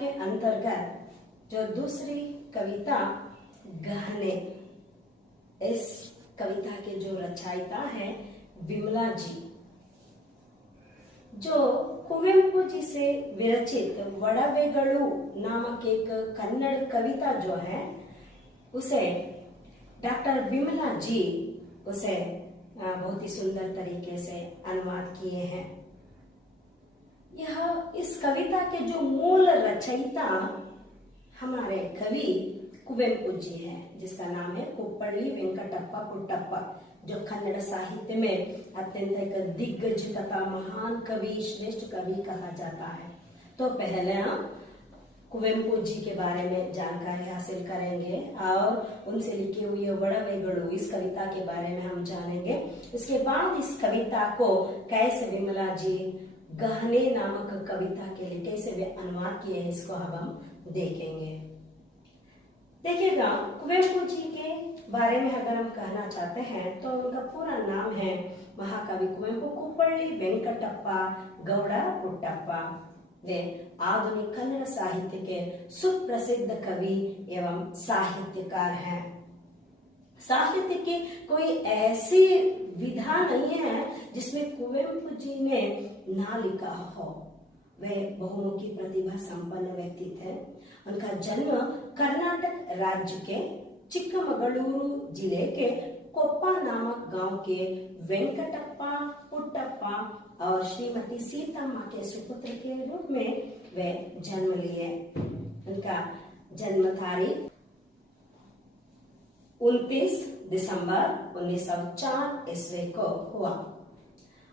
के अंतर्गत जो दूसरी कविता गहने, इस कविता के जो रचयिता है विमला जी, जो कुवेंपु जी से विरचित वड़वेगळु नामक एक कन्नड़ कविता जो है उसे डॉक्टर विमला जी उसे बहुत ही सुंदर तरीके से अनुवाद किए हैं। यह इस कविता के जो मूल रचयिता हमारे कवि कुवेंपु जी हैं, जिसका नाम है कुप्पल्ली वेंकटप्पा कुट्टप्पा, जो कन्नड़ साहित्य में अत्यंत एक दिग्गज तथा महान कवि, श्रेष्ठ कवि कहा जाता है। तो पहले हम कुवेंपु जी के बारे में जानकारी हासिल करेंगे और उनसे लिखी हुई वड़वेगळु इस कविता के बारे में हम जानेंगे। इसके बाद इस कविता को कैसे विमला जी गहने नामक कविता के लिए कैसे वे अनुवाद किए हैं, इसको अब हम देखेंगे। देखिएगा, कुवेंपु जी के बारे में अगर हम कहना चाहते हैं तो उनका पूरा नाम है महाकवि कुवेंपु कुप्पल्ली वेंकटप्पा गौड़ कुट्टप्पा। वे आधुनिक कन्नड़ साहित्य के सुप्रसिद्ध कवि एवं साहित्यकार हैं। साहित्य की कोई ऐसी विधा नहीं है जिसमें कुवेंपु जी ने ना लिखा हो। वे बहुमुखी प्रतिभा संपन्न व्यक्ति थे। उनका जन्म कर्नाटक राज्य के चिक्कमगलुरु जिले के कोप्पा नामक गांव के वेंकटप्पा पुट्टप्पा और श्रीमती सीताम्मा के सुपुत्र के रूप में वे जन्म लिए। उनका जन्म तारीख 29 दिसंबर 1904 ईस्वी को हुआ।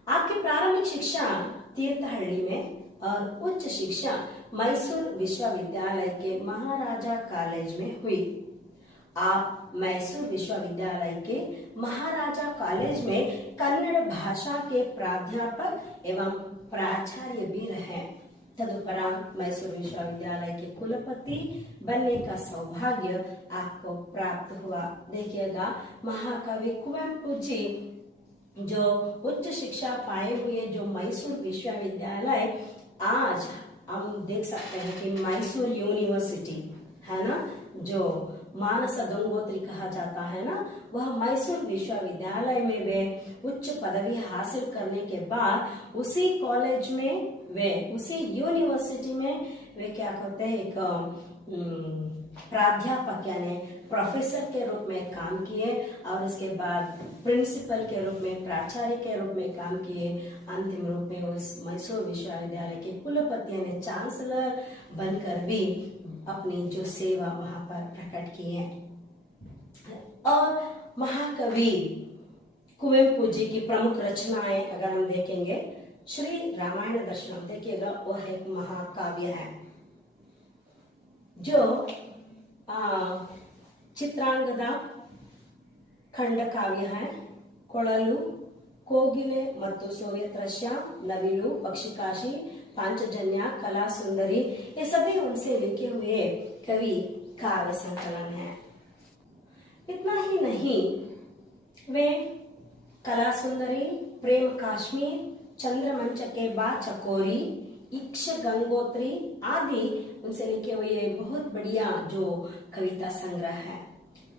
आपकी प्रारंभिक शिक्षा तीर्थहल्ली में और उच्च शिक्षा मैसूर विश्वविद्यालय के महाराजा कॉलेज में हुई। आप मैसूर विश्वविद्यालय के महाराजा कॉलेज में कन्नड़ भाषा के प्राध्यापक एवं प्राचार्य भी रहे। तदुपरांत मैसूर विश्वविद्यालय के कुलपति बनने का सौभाग्य आपको प्राप्त हुआ। देखिएगा, महाकवि कुवेंपु जी जो उच्च शिक्षा पाए हुए जो मैसूर विश्वविद्यालय, आज हम देख सकते हैं कि मैसूर यूनिवर्सिटी है ना, जो मानस गंगोत्री कहा जाता है ना, वह मैसूर विश्वविद्यालय में वे उच्च पदवी हासिल करने के बाद उसी कॉलेज में वे उसी यूनिवर्सिटी में वे क्या करते हैं, एक प्राध्यापक यानी प्रोफेसर के रूप में काम किए और इसके बाद प्रिंसिपल के रूप में, प्राचार्य के रूप में काम किए। अंतिम रूप में उस मैसूर विश्वविद्यालय के कुलपति यानी चांसलर बनकर भी अपनी जो सेवा वहां पर प्रकट की है। और महाकवि कुवेंपु जी की प्रमुख रचनाएं अगर हम देखेंगे, श्री रामायण दर्शनम, देखिएगा वह एक महाकाव्य है जो चित्रांगदा खंड काव्य है। कोळलु, कोगिले ಮತ್ತು सोवियत रशिया, नविलु, पक्षिकाशी, पांचजन्य, कला सुंदरी, ये सभी उनसे लिखे हुए कवि काव्य संकलन है। इतना ही नहीं, वे कला सुंदरी, प्रेम काश्मीर, चंद्रमंच के बाद चकोरी, इक्ष गंगोत्री आदि उनसे लिखे हुए बहुत बढ़िया जो कविता संग्रह है।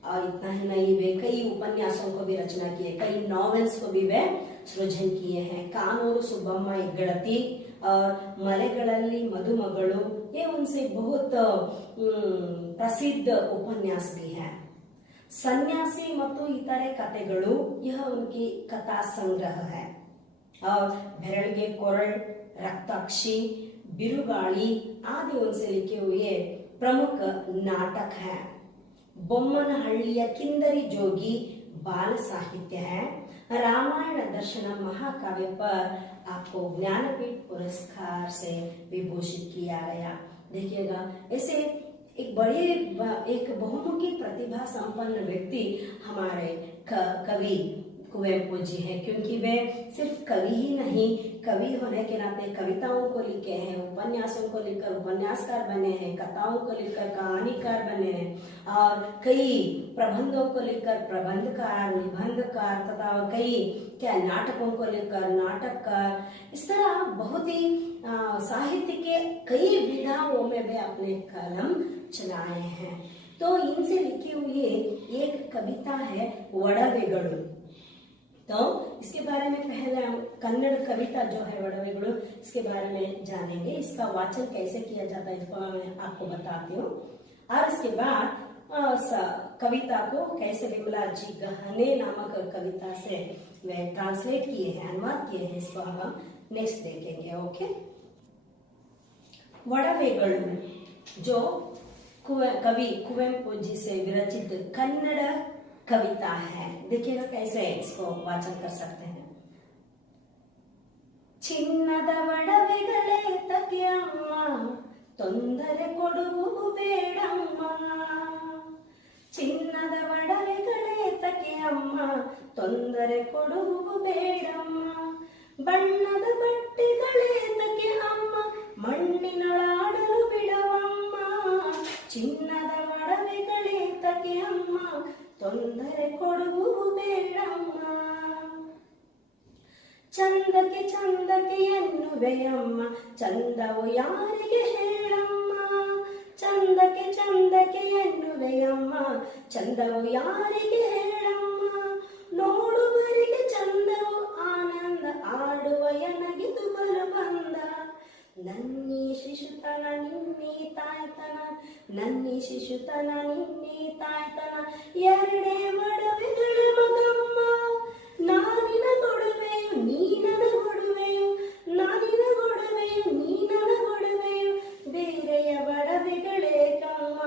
और इतना ही नहीं, वे कई उपन्यासों को भी रचना किए, कई नॉवेल्स को भी वे सृजन किए हैं। कानूರು सुब्बಮ್ಮ ಹೆಗ್ಗಡತಿ और ಮಲೆಗಳಲ್ಲಿ मधुमಗಳು, ये उनसे बहुत प्रसिद्ध उपन्यास भी है। सन्यासी ಮತ್ತು इतरे कथೆಗಳು, यह उनकी कथा संग्रह है। और ಬೆರಳಿಗೆ ಕೊರಳ್, रक्ताक्षी, बिरुगाड़ी आदि उनसे लिखे हुए प्रमुख नाटक हैं। बोम्मनहಳ್ಳಿಯ किंदरी जोगी बाल साहित्य है। रामायण दर्शन महाकाव्य पर आपको ज्ञानपीठ पुरस्कार से विभूषित किया गया। देखिएगा, ऐसे एक बहुमुखी प्रतिभा संपन्न व्यक्ति हमारे कवि कुवेंपु जी हैं, क्योंकि वे सिर्फ कवि ही नहीं, कवि होने के नाते कविताओं को लिखे हैं, उपन्यासों को लिखकर उपन्यासकार बने हैं, कथाओं को लिखकर कहानीकार बने हैं और कई प्रबंधों को लिखकर प्रबंधकार, निबंधकार तथा कई नाटकों को लिखकर नाटककार। इस तरह बहुत ही साहित्य के कई विधाओं में वे अपने कलम चलाए हैं। तो इनसे लिखी हुई एक कविता है वडवेगळु। तो इसके बारे में पहले हम कन्नड़ कविता जो है वडवेगळु, इसके बारे में जानेंगे। इसका वाचन कैसे किया जाता है इसको मैं आपको बताती हूँ, और इसके बाद कविता को कैसे विमला जी गहने नामक कविता से वे ट्रांसलेट किए हैं, अनुवाद किए हैं, इसको हम नेक्स्ट देखेंगे। ओके, वडवेगळु जो कवि कुवेंपु जी से विरचित कन्नड़ कविता है। देखिएगा कैसे इसको वाचन कर सकते हैं। ಚಿನ್ನದ ಒಡವೆಗಳೇ ತಗೆಯಮ್ಮ, ತೊಂದರೆ ಕೊಡುವುದು ಬೇಡಮ್ಮ. ಚಿನ್ನದ ಒಡವೆಗಳೇ ತಗೆಯಮ್ಮ, ತೊಂದರೆ ಕೊಡುವುದು ಬೇಡಮ್ಮ. ಬಣ್ಣದ ಬಟ್ಟೆಗಳೇ ತಗೆ ಅಮ್ಮ, ಮಣ್ಣಿನೊಳಾಡಲು ಬಿಡವಮ್ಮ. ಚಿನ್ನದ ಒಡವೆಗಳೇ ತಗೆ ಅಮ್ಮ, ತೊಂದರೆ ಕೊಡುವುದು ಬೇಡಮ್ಮ. ಚಂದಕ್ಕೆ ಚಂದಕ್ಕೆ ಎನ್ನುವೆಯಮ್ಮ, ಚಂದವು ಯಾರಿಗೆ ಹೇಳಮ್ಮ. ಚಂದಕ್ಕೆ ಚಂದಕ್ಕೆ ಎನ್ನುವೆಯಮ್ಮ, ಚಂದವು ಯಾರಿಗೆ ಹೇಳಮ್ಮ. ನೋಡುವರಿಗೆ ಚಂದವು ಆನಂದ, ಆಡುವ ಎನಗಿದು ಬಲು ಬಂದ. ನನ್ನಿ ಶಿಶುತನ ನಿನ್ನಿ ತಾಯ್ತನ, ನನ್ನಿ ಶಿಶುತನ ನಿನ್ನಿ ತಾಯ್ತನ. ಎರಡೇ ಒಡವೆಗಳ ಮಗಮ್ಮ, ನಾನಿನ ಕೊಡುವೆಯು ನೀನನ ಕೊಡುವೆಯು, ನಾನಿನ ಕೊಡುವೆಯು ನೀನನ ಕೊಡುವೆಯು. ಬೇರೆಯ ಒಡವೆಗಳೇ ಕಮ್ಮ,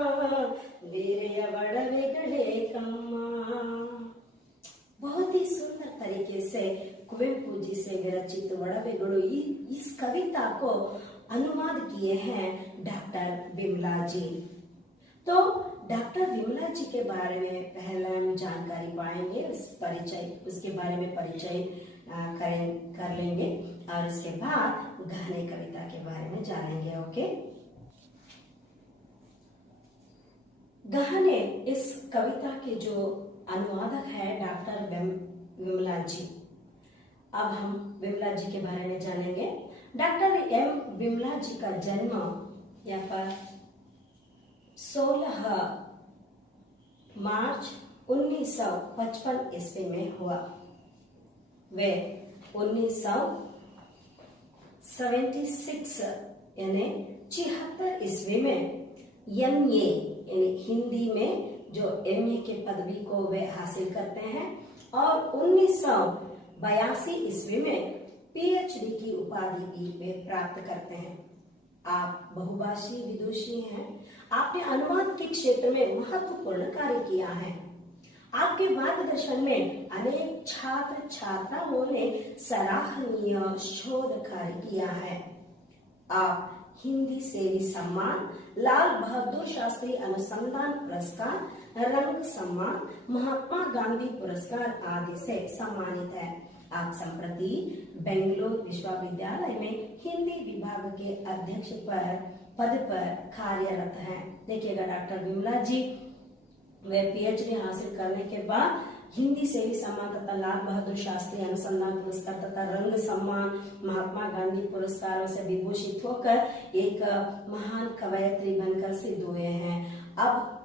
ಬೇರೆಯ ಒಡವೆಗಳೇ ಕಮ್ಮ. बहुत ही सुंदर तरीके से कुवेंपु जी से विरचित वडवेगळु इस कविता को अनुवाद किए हैं डॉक्टर विमला जी। तो डॉक्टर विमला जी के बारे में पहले हम जानकारी पाएंगे, उसके बारे में परिचय कर लेंगे और उसके बाद गहने कविता के बारे में जानेंगे। ओके, गहने इस कविता के जो अनुवादक है डॉक्टर विमला जी। अब हम विमला जी के बारे में जानेंगे। डॉक्टर एम विमला जी का जन्म यहाँ पर 16 मार्च 1955 ईस्वी में हुआ। वे 1976 यानी 76 ईस्वी में MA यानी हिंदी में जो MA के पदवी को वे हासिल करते हैं और 1982 ईस्वी में PhD की उपाधि की वे प्राप्त करते हैं। आप बहुभाषी विदुषी हैं। आपने अनुवाद के क्षेत्र में महत्वपूर्ण कार्य किया है। आपके मार्गदर्शन में अनेक छात्र छात्राओं ने सराहनीय शोध कार्य किया है। आप हिंदी सेवी सम्मान, लाल बहादुर शास्त्री अनुसंधान पुरस्कार, रंग सम्मान, महात्मा गांधी पुरस्कार आदि से सम्मानित है। आप संप्रति बेंगलुरु विश्वविद्यालय में हिंदी विभाग के अध्यक्ष पद पर कार्यरत हैं। देखिएगा डॉक्टर विमला जी वे PhD हासिल करने के बाद हिंदी सेवी सम्मान तथा लाल बहादुर शास्त्री अनुसंधान पुरस्कार तथा रंग सम्मान, महात्मा गांधी पुरस्कारों से विभूषित होकर एक महान कवयित्री बनकर सिद्ध हुए हैं। अब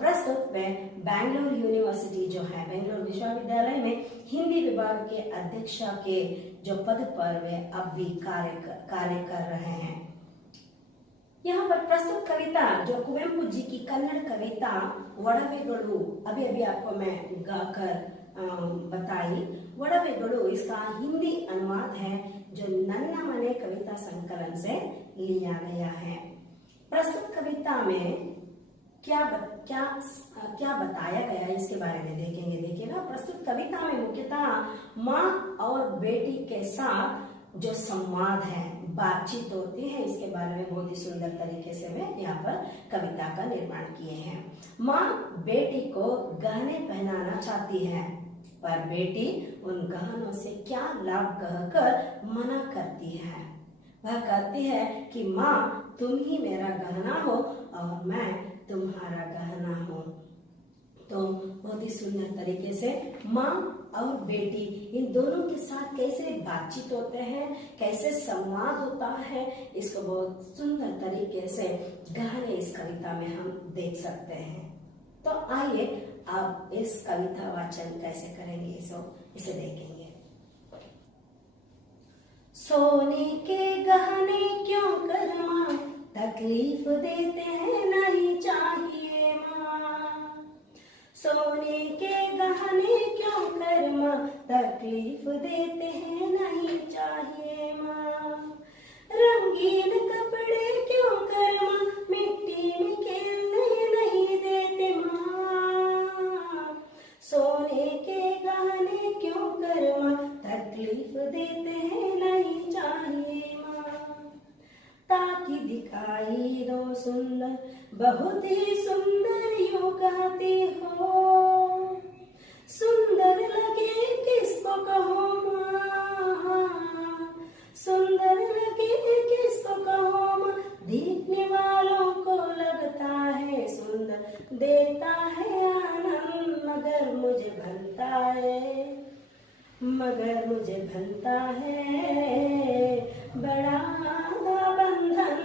प्रस्तुत वे बेंगलुरु यूनिवर्सिटी जो है बेंगलुरु विश्वविद्यालय में हिंदी विभाग के अध्यक्ष के जो पद पर वे अब भी कार्य कर रहे हैं। यहाँ पर प्रस्तुत कविता जो कुवेंपु जी की कन्नड़ कविता वडवेगळु अभी आपको मैं गाकर बताई। वडवेगळु इसका हिंदी अनुवाद है जो नन्ना मने कविता संकलन से लिया गया है। प्रस्तुत कविता में क्या बताया गया है इसके बारे में देखेंगे। देखिएगा प्रस्तुत कविता में मुख्यतः माँ और बेटी के साथ जो संवाद है, बातचीत होती है, इसके बारे में बहुत ही सुंदर तरीके से वे यहाँ पर कविता का निर्माण किए हैं। माँ बेटी को गहने पहनाना चाहती है, पर बेटी उन गहनों से क्या लाभ कहकर मना करती है। वह कहती है कि माँ तुम ही मेरा गहना हो और मैं तुम्हारा गहना हूँ। तो बहुत ही सुंदर तरीके से माँ और बेटी इन दोनों के साथ कैसे बातचीत होते हैं, कैसे संवाद होता है, इसको बहुत सुंदर तरीके से गहने इस कविता में हम देख सकते हैं। तो आइए अब इस कविता वाचन कैसे करेंगे इसे देखेंगे। सोने के गहने क्यों कर माँ तकलीफ देते हैं, नहीं चाहिए माँ। सोने के गहने क्यों कर माँ तकलीफ देते हैं, नहीं चाहिए माँ। रंगीन कपड़े क्यों कर माँ मिट्टी में खेलने नहीं देते माँ। सोने के गहने क्यों कर माँ तकलीफ देते हैं, नहीं चाहिए माँ। ताकि दिखाई दो सुंदर, बहुत ही सुंदर यूं कहती हो। सुंदर लगे किसको कहो माँ, सुंदर लगे किसको कहो माँ। देखने वालों को लगता है सुंदर, देता है आनंद, मगर मुझे भनता है, मगर मुझे भनता है बड़ा बंधन।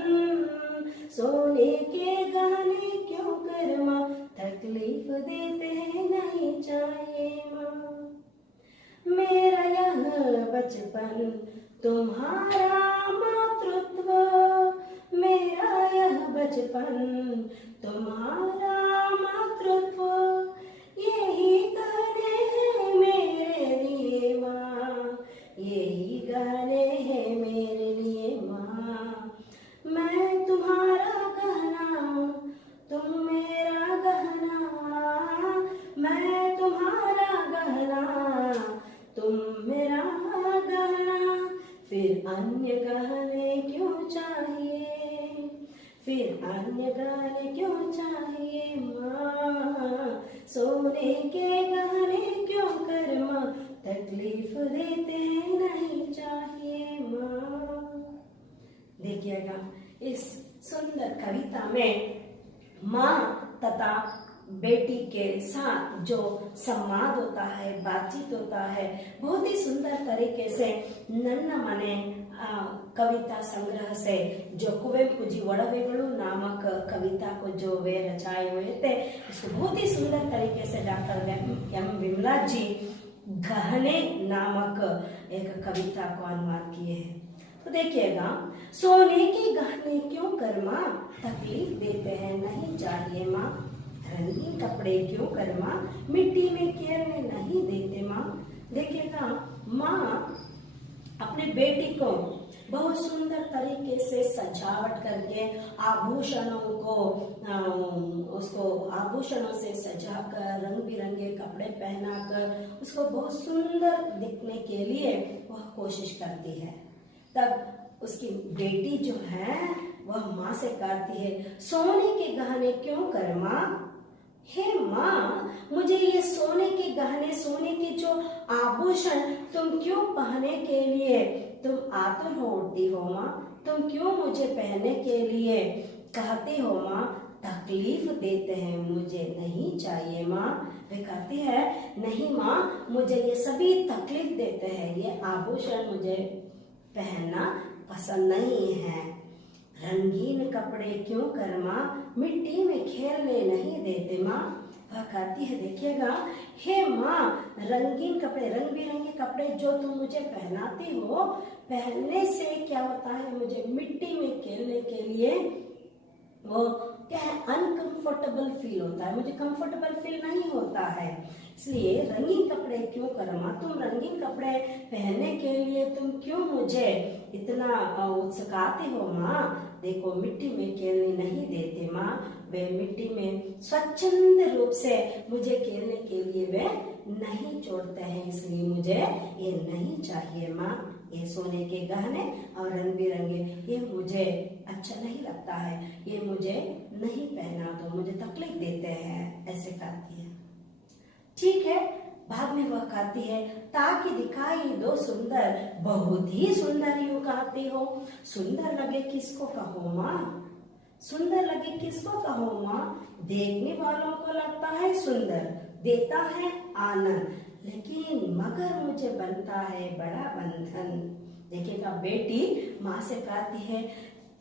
सोने के गहने क्यों कर माँ तकलीफ देते हैं, नहीं चाहिए माँ। मेरा यह बचपन तुम्हारा मातृत्व, मेरा यह बचपन तुम्हारा मातृत्व। यही गहने हैं मेरे लिए माँ, यही गहने हैं मेरे लिए माँ। मैं तुम्हारा गहना, तुम मेरा गहना, मैं तुम्हारा गहना, तुम मेरा गहना। फिर अन्य गहने क्यों चाहिए, फिर अन्य गहने क्यों चाहिए माँ। सोने के गहने क्यों कर माँ तकलीफ देते नहीं चाहिए माँ। देखिएगा इस सुंदर कविता में माँ तथा बेटी के साथ जो संवाद होता है, बातचीत होता है, बहुत ही सुंदर तरीके से नन्ना मने कविता संग्रह से जो कुवेंपुजी वड़वेगळु नामक कविता को जो वे रचाए हुए थे, इसको बहुत ही सुंदर तरीके से डॉक्टर एम विमला जी गहने नामक एक कविता को अनुवाद किए हैं। तो देखिएगा, सोने के गहने क्यों कर माँ तकलीफ देते हैं, नहीं चाहिए माँ। रंगीन कपड़े क्यों कर माँ मिट्टी में खेलने नहीं देते माँ। देखिएगा, माँ अपने बेटी को बहुत सुंदर तरीके से सजावट करके आभूषणों को उसको आभूषणों से सजाकर रंग बिरंगे कपड़े पहनाकर उसको बहुत सुंदर दिखने के लिए वह कोशिश करती है। तब उसकी बेटी जो है वह माँ से कहती है, सोने के गहने क्यों कर माँ। हे माँ, मुझे ये सोने के गहने, सोने के जो आभूषण तुम क्यों पहनने के लिए तुम आतुर होती हो माँ। तुम क्यों मुझे पहनने के लिए कहती हो माँ। तकलीफ देते हैं, मुझे नहीं चाहिए माँ। वे कहती है, नहीं माँ, मुझे ये सभी तकलीफ देते हैं, ये आभूषण मुझे पहनना पसंद नहीं है। रंगीन कपड़े क्यों कर माँ मिट्टी में खेलने नहीं देते माँ। वह कहती है, देखिएगा, हे माँ, रंगीन कपड़े, रंग बिरंगे कपड़े जो तुम मुझे पहनाती हो, पहनने से क्या होता है, मुझे मिट्टी में खेलने के लिए वो क्या है, अनकंफर्टेबल फील होता है, मुझे कंफर्टेबल फील नहीं होता है। इसलिए रंगीन कपड़े क्यों कर माँ। तुम रंगीन कपड़े पहनने के लिए तुम क्यों मुझे इतना उत्सुकाती हो माँ। देखो, मिट्टी में खेलने नहीं देते माँ। वे मिट्टी में स्वच्छंद रूप से मुझे खेलने के लिए वे नहीं छोड़ते हैं, इसलिए मुझे ये नहीं चाहिए माँ, ये सोने के गहने और रंग बिरंगे ये मुझे अच्छा नहीं लगता है, ये मुझे नहीं पहना दो, मुझे तकलीफ देते हैं, ऐसे कहती है। ठीक है, बाद में वह कहती है, ताकि दिखाई दो सुंदर, बहुत ही सुंदर यूं कहती हो। सुंदर लगे किसको कहो माँ, सुंदर लगे किसको कहो माँ, देखने वालों को लगता है सुंदर, देता है आनंद, लेकिन मगर मुझे बनता है बड़ा बंधन। देखिएगा, बेटी माँ से कहती है,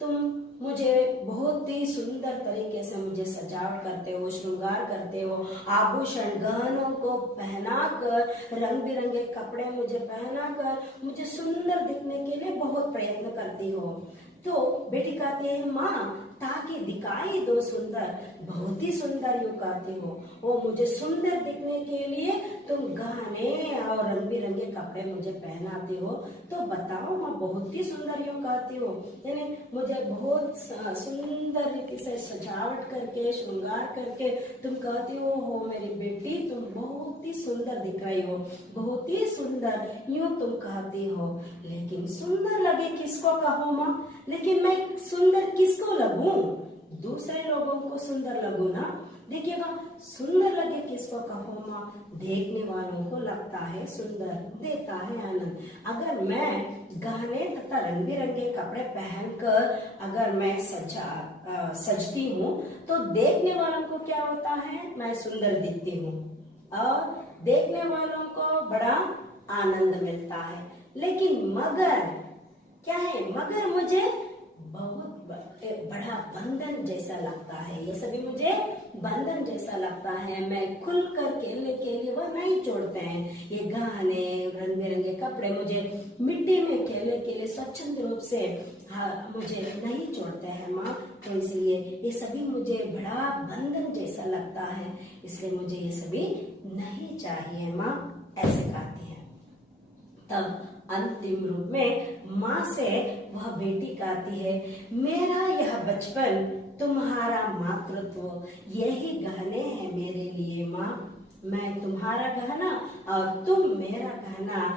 तुम मुझे बहुत ही सुंदर तरीके से मुझे सजावट करते हो, श्रृंगार करते हो, आभूषण गहनों को पहनाकर, रंग बिरंगे कपड़े मुझे पहनाकर मुझे सुंदर दिखने के लिए बहुत प्रयत्न करती हो। तो बेटी कहती है, माँ ताकि दिखाई दो सुंदर, बहुत ही सुंदर यूं कहती हो, वो मुझे सुंदर दिखने के लिए तुम गहने और रंग बिरंगे कपड़े मुझे पहनाती हो, तो बताओ माँ बहुत ही सुंदर यूं कहती हो, यानी मुझे बहुत सुंदर रीति से सजावट करके श्रृंगार करके तुम कहती हो मेरी बेटी तुम बहुत ही सुंदर दिख रही हो, बहुत ही सुंदर यूं तुम कहती हो, लेकिन सुंदर लगे किसको कहो माँ, लेकिन मैं सुंदर किसको लगूं, दूसरे लोगों को सुंदर लगूं ना। देखिएगा, सुंदर लगे किसको कहो माँ, देखने वालों को लगता है सुंदर, देता है आनंद। अगर मैं गहने तथा रंग बिरंगे कपड़े पहनकर अगर मैं सजती हूँ तो देखने वालों को क्या होता है, मैं सुंदर दिखती हूँ और देखने वालों को बड़ा आनंद मिलता है। लेकिन मगर क्या है, मगर मुझे बहुत बड़ा बंधन जैसा लगता है, ये सभी मुझे बंधन जैसा लगता है, मैं खुलकर खेलने के लिए वह नहीं छोड़ते हैं, ये गहने रंग बिरंगे कपड़े मुझे मिट्टी में खेलने के लिए स्वच्छंद रूप से मुझे नहीं छोड़ते हैं माँ, तो इसलिए ये सभी मुझे बड़ा बंधन जैसा लगता है, इसलिए मुझे ये सभी नहीं चाहिए माँ, ऐसे कहती है। तब अंतिम रूप में माँ से वह बेटी कहती है, मेरा यह बचपन तुम्हारा मातृत्व यही गहने हैं मेरे लिए माँ, मैं तुम्हारा गहना और तुम मेरा गहना,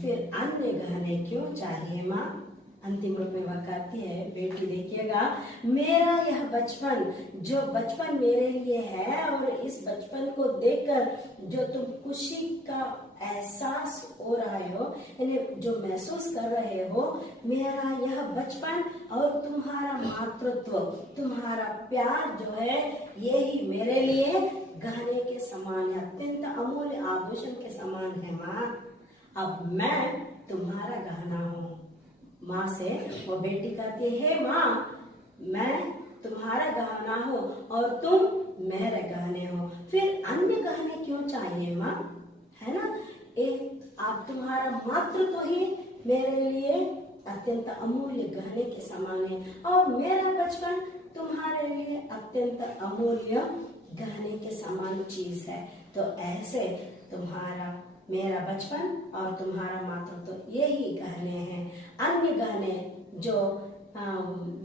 फिर अन्य गहने क्यों चाहिए माँ। अंतिम रूप में वह कहती है, बेटी देखिएगा, मेरा यह बचपन जो बचपन मेरे लिए है और इस बचपन को देखकर जो तुम खुशी का एहसास हो रहे हो, यानी जो महसूस कर रहे हो, मेरा यह बचपन और तुम्हारा मातृत्व, तुम्हारा प्यार जो है, यही मेरे लिए गहने के समान है, अत्यंत अमूल्य आभूषण के समान है माँ। अब मैं तुम्हारा गहना हूँ। माँ से वो बेटी कहती है, माँ मैं तुम्हारा गहना हो और तुम मेरे गहने हो, फिर अन्य गहने क्यों चाहिए माँ, है ना। एक आप तुम्हारा मातृत्व तो ही मेरे लिए अत्यंत अमूल्य गहने के समान है और मेरा बचपन तुम्हारे लिए अत्यंत अमूल्य गहने के समान चीज है, तो ऐसे तुम्हारा मेरा बचपन और तुम्हारा मातृत्व तो यही गहने हैं। अन्य गहने जो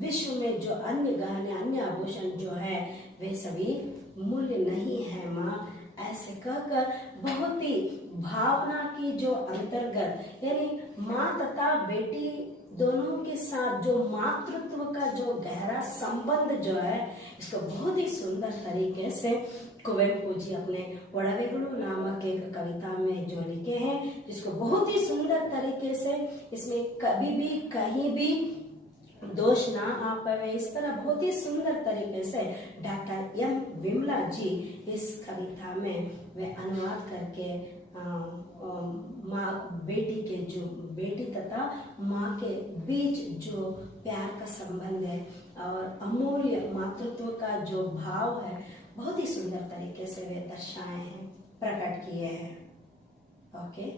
विश्व में जो अन्य गहने अन्य आभूषण जो है वे सभी मूल्य नहीं है माँ। ऐसे कहकर बहुत ही भावना की जो अंतर्गत यानी माँ तथा बेटी दोनों के साथ जो मातृत्व का जो गहरा संबंध जो है, इसको बहुत ही सुंदर तरीके से कुवेंपु जी अपने ओडवेगुलु नामक एक कविता में जो लिखे हैं, जिसको बहुत ही सुंदर तरीके से इसमें कभी भी कहीं भी दोष ना आ पाए, इस तरह बहुत ही सुंदर तरीके से डॉक्टर एम विमला जी इस कविता में वे अनुवाद करके माँ बेटी के जो बेटी तथा माँ के बीच जो प्यार का संबंध है और अमूल्य मातृत्व का जो भाव है, बहुत ही सुंदर तरीके से वे दर्शाए हैं, प्रकट किए हैं। ओके।